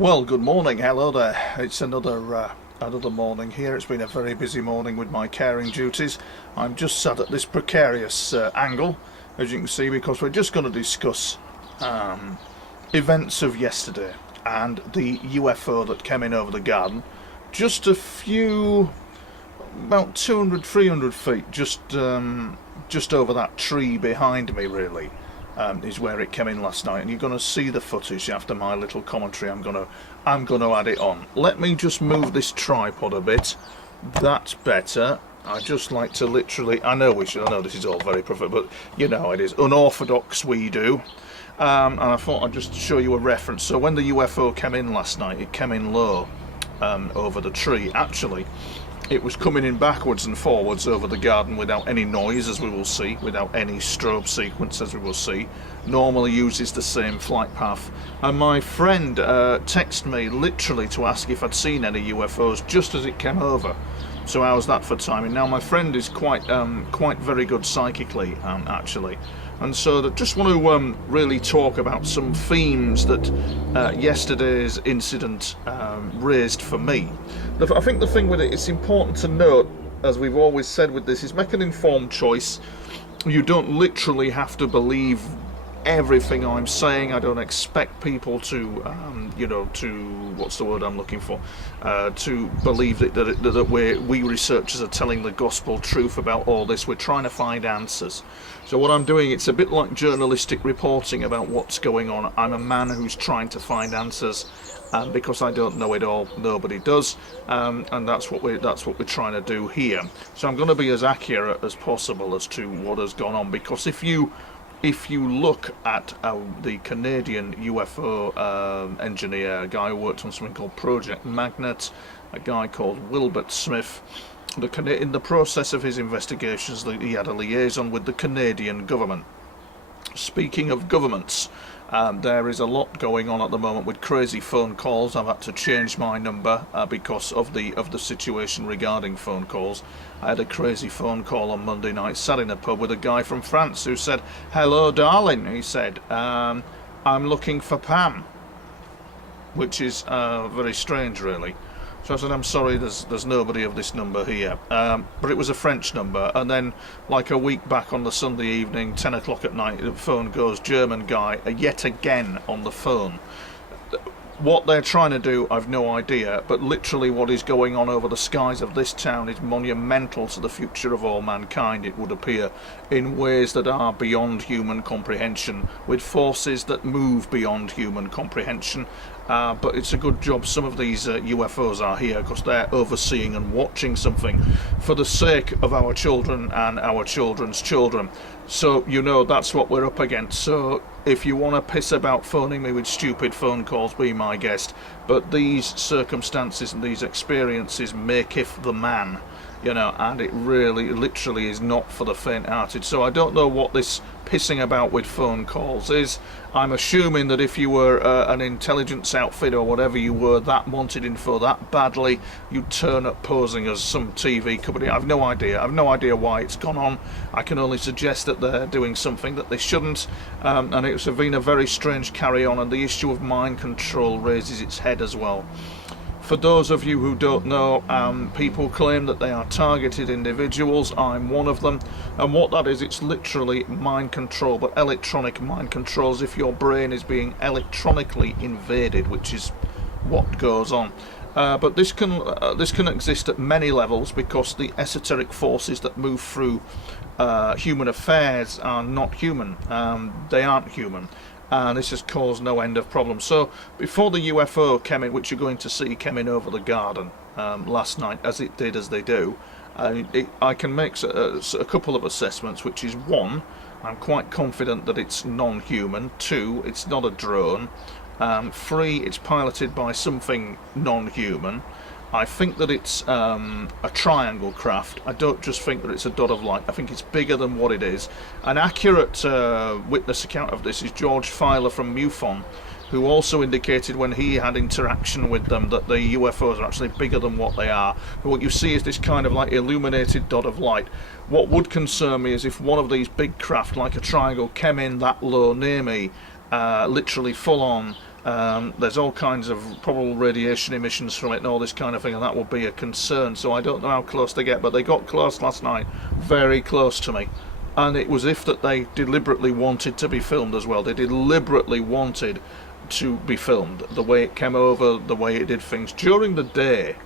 Well, good morning. Hello there. It's another morning here. It's been a very busy morning with my caring duties. I'm just sat at this precarious angle, as you can see, because we're just going to discuss events of yesterday and the UFO that came in over the garden. Just a few, about 200, 300 feet, just over that tree behind me, really. Is where it came in last night, and you're going to see the footage after my little commentary. I'm going to add it on. Let me just move this tripod a bit. That's better. I just like to literally. I know this is all very perfect, but you know how it is. Unorthodox we do. And I thought I'd just show you a reference. So when the UFO came in last night, it came in low over the tree. Actually, it was coming in backwards and forwards over the garden without any noise, as we will see, without any strobe sequence, as we will see. Normally uses the same flight path. And my friend texted me literally to ask if I'd seen any UFOs just as it came over. So how's that for timing? Now my friend is quite very good psychically, actually. And so I just want to really talk about some themes that yesterday's incident raised for me. I think the thing with it, it's important to note, as we've always said with this, is make an informed choice. You don't literally have to believe everything I'm saying. I don't expect people to, what's the word I'm looking for, to believe that we researchers are telling the gospel truth about all this. We're trying to find answers. So what I'm doing, it's a bit like journalistic reporting about what's going on. I'm a man who's trying to find answers, because I don't know it all. Nobody does, and that's what we're trying to do here. So I'm going to be as accurate as possible as to what has gone on, because if you look at the Canadian UFO engineer, a guy who worked on something called Project Magnet, a guy called Wilbert Smith, in the process of his investigations, he had a liaison with the Canadian government. Speaking of governments, there is a lot going on at the moment with crazy phone calls. I've had to change my number because of the situation regarding phone calls. I had a crazy phone call on Monday night, sat in a pub with a guy from France who said, "Hello, darling," he said, "I'm looking for Pam," which is very strange, really. So I said, "I'm sorry, there's nobody of this number here." But it was a French number. And then, like a week back on the Sunday evening, 10 o'clock at night, the phone goes, German guy, yet again on the phone. What they're trying to do, I've no idea, but literally what is going on over the skies of this town is monumental to the future of all mankind, it would appear, in ways that are beyond human comprehension, with forces that move beyond human comprehension. But it's a good job some of these UFOs are here, because they're overseeing and watching something for the sake of our children and our children's children. So, that's what we're up against. So, if you want to piss about phoning me with stupid phone calls, be my guest. But these circumstances and these experiences maketh the man, and it really, literally is not for the faint-hearted. So I don't know what this pissing about with phone calls is. I'm assuming that if you were an intelligence outfit or whatever you were, that wanted info that badly, you'd turn up posing as some TV company. I've no idea. I've no idea why it's gone on. I can only suggest that they're doing something that they shouldn't, and it's been a very strange carry-on, and the issue of mind control raises its head as well. For those of you who don't know, people claim that they are targeted individuals. I'm one of them. And what that is, it's literally mind control, but electronic mind control, as if your brain is being electronically invaded, which is what goes on. But this can exist at many levels, because the esoteric forces that move through human affairs are not human. They aren't human. And this has caused no end of problems. So before the UFO came in, which you're going to see came in over the garden last night, as they do, I can make a couple of assessments, which is: one, I'm quite confident that it's non-human; two, it's not a drone; three, it's piloted by something non-human. I think that it's a triangle craft. I don't just think that it's a dot of light. I think it's bigger than what it is. An accurate witness account of this is George Filer from MUFON, who also indicated when he had interaction with them that the UFOs are actually bigger than what they are. But what you see is this kind of like illuminated dot of light. What would concern me is if one of these big craft, like a triangle, came in that low near me, literally full on, There's all kinds of probable radiation emissions from it and all this kind of thing, and that would be a concern. So I don't know how close they get, but they got close last night, very close to me. And it was if that they deliberately wanted to be filmed as well. They deliberately wanted to be filmed. The way it came over, the way it did things. During the day,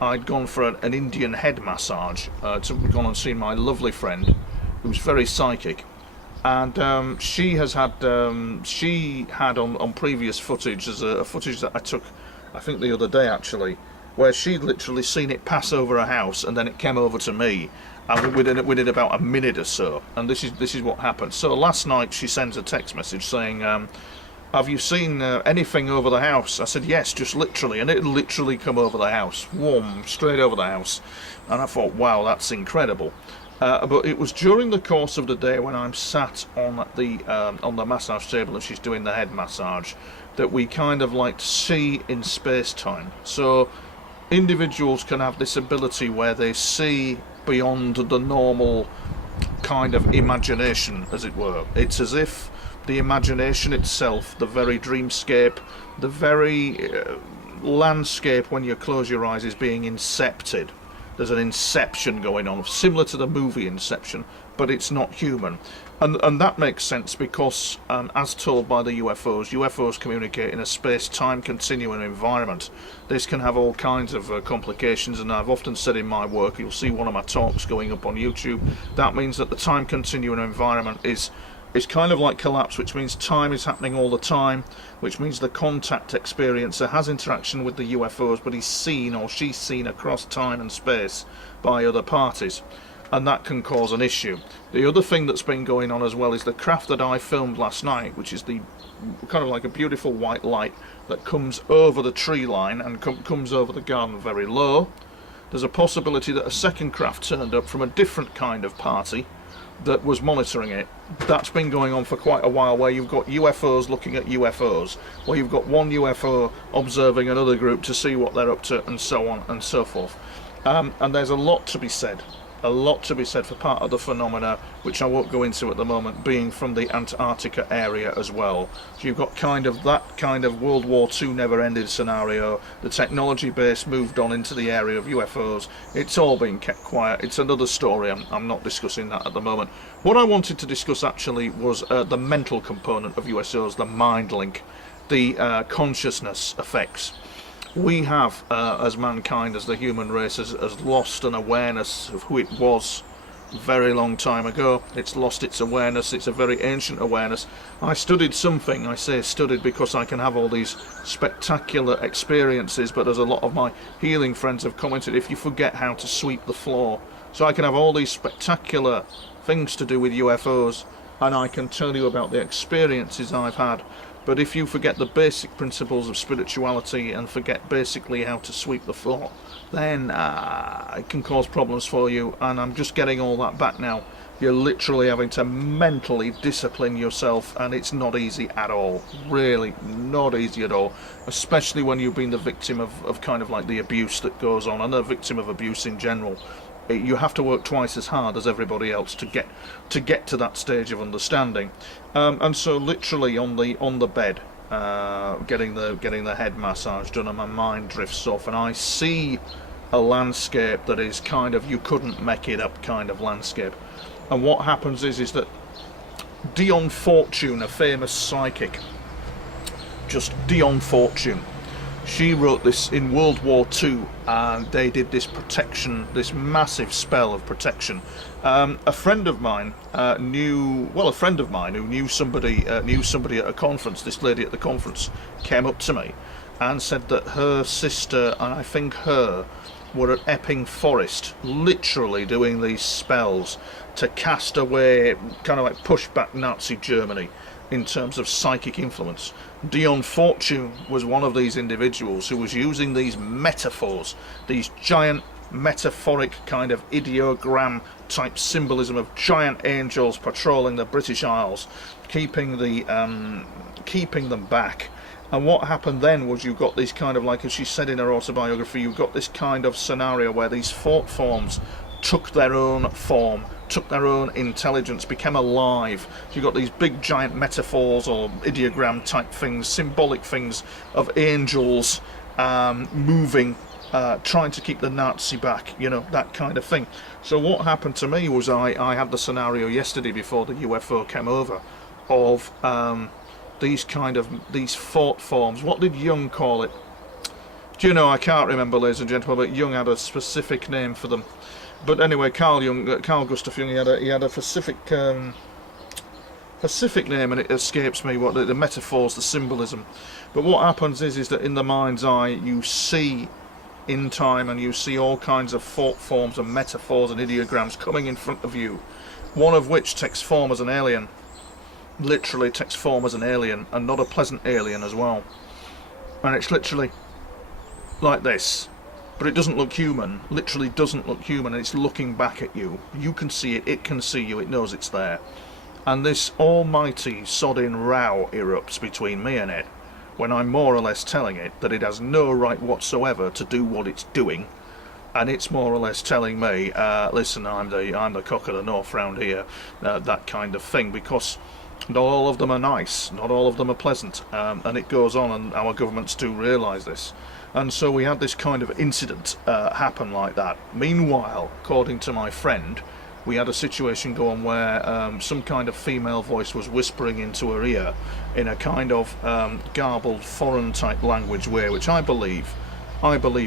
I'd gone for an Indian head massage. Gone and seen my lovely friend, who's very psychic. And she had on previous footage, there's a footage that I took, I think the other day actually, where she'd literally seen it pass over a house and then it came over to me, and within about a minute or so. And this is what happened. So last night she sends a text message saying, "Have you seen anything over the house?" I said, "Yes, just literally," and it literally come over the house, whoom, straight over the house. And I thought, wow, that's incredible. But it was during the course of the day when I'm sat on the massage table and she's doing the head massage that we kind of like see in space-time. So individuals can have this ability where they see beyond the normal kind of imagination, as it were. It's as if the imagination itself, the very dreamscape, the very landscape when you close your eyes is being incepted. There's an inception going on, similar to the movie Inception, but it's not human. And that makes sense because, as told by the UFOs communicate in a space-time continuum environment. This can have all kinds of complications, and I've often said in my work, you'll see one of my talks going up on YouTube, that means that the time continuum environment is kind of like collapse, which means time is happening all the time, which means the contact experiencer has interaction with the UFOs, but he's seen or she's seen across time and space by other parties, and that can cause an issue. The other thing that's been going on as well is the craft that I filmed last night, which is the kind of like a beautiful white light that comes over the tree line and comes over the garden very low. There's a possibility that a second craft turned up from a different kind of party that was monitoring it. That's been going on for quite a while, where you've got UFOs looking at UFOs, where you've got one UFO observing another group to see what they're up to, and so on and so forth. And there's a lot to be said for part of the phenomena, which I won't go into at the moment, being from the Antarctica area as well. So you've got that kind of World War II never-ended scenario. The technology base moved on into the area of UFOs. It's all been kept quiet. It's another story. I'm not discussing that at the moment. What I wanted to discuss actually was the mental component of UFOs, the mind link, the consciousness effects. We have, as mankind, as the human race, has lost an awareness of who it was a very long time ago. It's lost its awareness. It's a very ancient awareness. I studied something. I say studied because I can have all these spectacular experiences, but as a lot of my healing friends have commented, if you forget how to sweep the floor. So I can have all these spectacular things to do with UFOs, and I can tell you about the experiences I've had. But if you forget the basic principles of spirituality and forget basically how to sweep the floor, then it can cause problems for you. And I'm just getting all that back now. You're literally having to mentally discipline yourself, and it's not easy at all. Really not easy at all. Especially when you've been the victim of kind of like the abuse that goes on, and a victim of abuse in general. You have to work twice as hard as everybody else to get to that stage of understanding, and so literally on the bed, getting the head massage done, and my mind drifts off, and I see a landscape that is kind of, you couldn't make it up kind of landscape. And what happens is that Dion Fortune, a famous psychic, just Dion Fortune, she wrote this in World War II, and they did this protection, this massive spell of protection. A friend of mine who knew somebody at a conference, this lady at the conference, came up to me and said that her sister, and I think her, were at Epping Forest, literally doing these spells to cast away, kind of like push back Nazi Germany in terms of psychic influence. Dion Fortune was one of these individuals who was using these metaphors, these giant metaphoric kind of ideogram type symbolism of giant angels patrolling the British Isles, keeping them back. And what happened then was you got these kind of, like as she said in her autobiography, you got this kind of scenario where these thought forms took their own form, took their own intelligence, became alive. So you've got these big giant metaphors or ideogram type things, symbolic things of angels moving, trying to keep the Nazi back, you know, that kind of thing. So what happened to me was I had the scenario yesterday before the UFO came over of these thought forms. What did Jung call it? Do you know? I can't remember, ladies and gentlemen, but Jung had a specific name for them. But anyway, Carl Gustav Jung, he had a specific name, and it escapes me what the metaphors, the symbolism. But what happens is that in the mind's eye you see in time, and you see all kinds of thought forms and metaphors and ideograms coming in front of you, one of which takes form as an alien, literally takes form as an alien, and not a pleasant alien as well. And it's literally like this, but it doesn't look human, literally doesn't look human, and it's looking back at you. You can see it, it can see you, it knows it's there. And this almighty sodding row erupts between me and it, when I'm more or less telling it that it has no right whatsoever to do what it's doing, and it's more or less telling me, listen, I'm the cock of the north round here, that kind of thing, because not all of them are nice, not all of them are pleasant, and it goes on, and our governments do realise this. And so we had this kind of incident happen like that. Meanwhile, according to my friend, we had a situation going where some kind of female voice was whispering into her ear in a kind of garbled foreign type language way, which I believe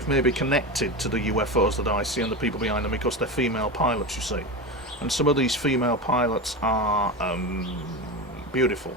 may be connected to the UFOs that I see and the people behind them, because they're female pilots, you see. And some of these female pilots are beautiful,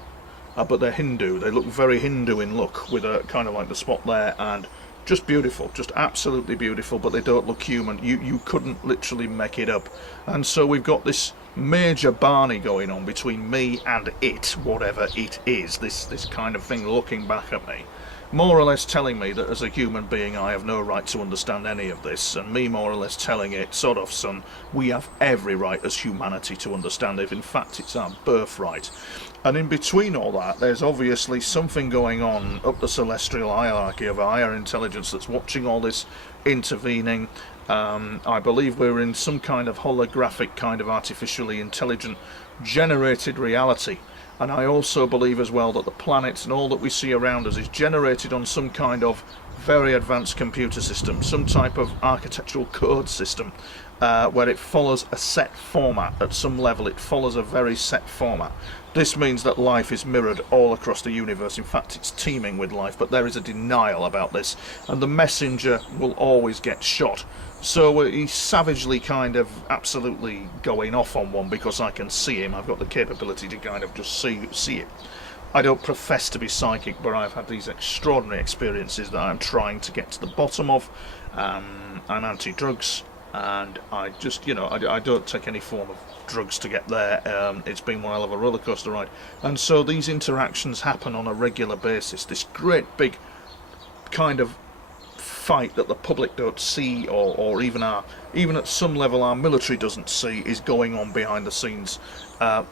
but they're Hindu. They look very Hindu in look, with a kind of like the spot there, and just beautiful, just absolutely beautiful, but they don't look human. You couldn't literally make it up. And so we've got this major Barney going on between me and it, whatever it is, this kind of thing looking back at me, more or less telling me that as a human being I have no right to understand any of this, and me more or less telling it, sort of, son, we have every right as humanity to understand it. In fact, it's our birthright. And in between all that, there's obviously something going on up the celestial hierarchy of a higher intelligence that's watching all this, intervening. I believe we're in some kind of holographic, kind of artificially intelligent generated reality. And I also believe as well that the planets and all that we see around us is generated on some kind of very advanced computer system, some type of architectural code system, where it follows a set format. At some level it follows a very set format. This means that life is mirrored all across the universe. In fact, it's teeming with life, but there is a denial about this, and the messenger will always get shot. So he's savagely kind of absolutely going off on one, because I can see him. I've got the capability to kind of just see it. I don't profess to be psychic, but I've had these extraordinary experiences that I'm trying to get to the bottom of. I'm anti-drugs, and I just, you know, I don't take any form of drugs to get there. It's been one hell of a roller coaster ride. And so these interactions happen on a regular basis. This great big kind of fight that the public don't see, or even at some level our military doesn't see, is going on behind the scenes,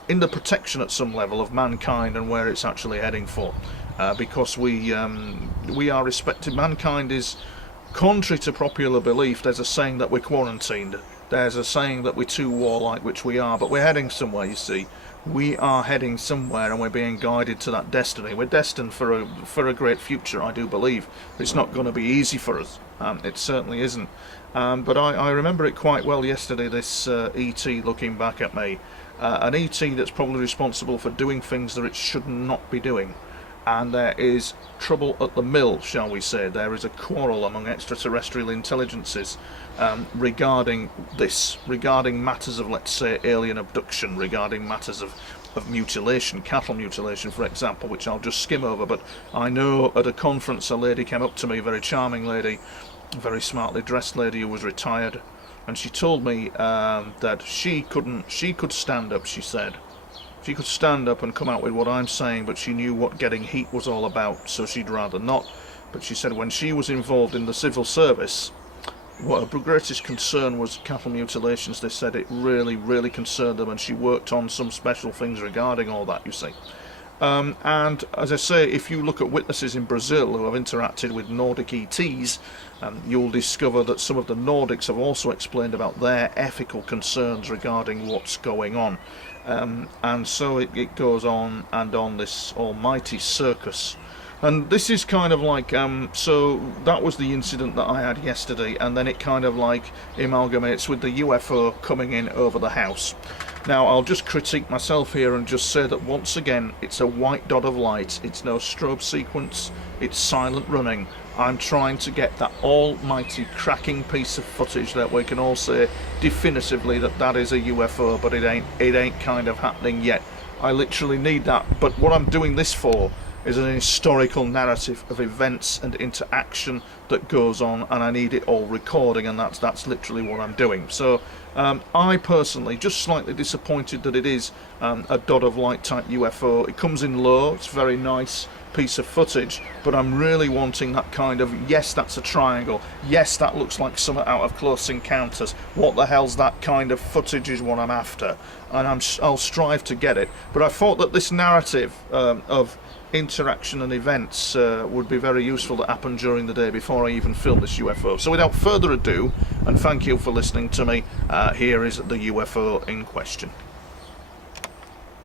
in the protection at some level of mankind and where it's actually heading for, because we are respected. Mankind is, contrary to popular belief, there's a saying that we're quarantined, there's a saying that we're too warlike, which we are, but we're heading somewhere, you see. We are heading somewhere, and we're being guided to that destiny. We're destined for a great future, I do believe. It's not going to be easy for us. It certainly isn't. But I remember it quite well yesterday, this ET looking back at me. An ET that's probably responsible for doing things that it should not be doing. And there is trouble at the mill, shall we say. There is a quarrel among extraterrestrial intelligences regarding this, regarding matters of, let's say, alien abduction, regarding matters of mutilation, cattle mutilation, for example, which I'll just skim over. But I know at a conference a lady came up to me, a very charming lady, a very smartly dressed lady who was retired, and she told me that she could stand up, she said. She could stand up and come out with what I'm saying, but she knew what getting heat was all about, so she'd rather not. But she said when she was involved in the civil service, what her greatest concern was cattle mutilations. They said it really, really concerned them, and she worked on some special things regarding all that, you see. And as I say, if you look at witnesses in Brazil who have interacted with Nordic ETs, you'll discover that some of the Nordics have also explained about their ethical concerns regarding what's going on. And so it goes on and on, this almighty circus. And this is kind of like, so that was the incident that I had yesterday, and then it kind of like amalgamates with the UFO coming in over the house. Now, I'll just critique myself here and just say that once again, it's a white dot of light, it's no strobe sequence, it's silent running. I'm trying to get that almighty cracking piece of footage that we can all say definitively that that is a UFO, but it ain't kind of happening yet. I literally need that, but what I'm doing this for is an historical narrative of events and interaction that goes on, and I need it all recording, and that's literally what I'm doing. So I personally just slightly disappointed that it is a dot of light type UFO. It comes in low, it's a very nice piece of footage, but I'm really wanting that kind of, yes, that's a triangle, yes, that looks like something out of Close Encounters, what the hell's that kind of footage is what I'm after, and I'll strive to get it. But I thought that this narrative of interaction and events would be very useful to happen during the day before I even film this UFO. So without further ado, and thank you for listening to me, here is the UFO in question.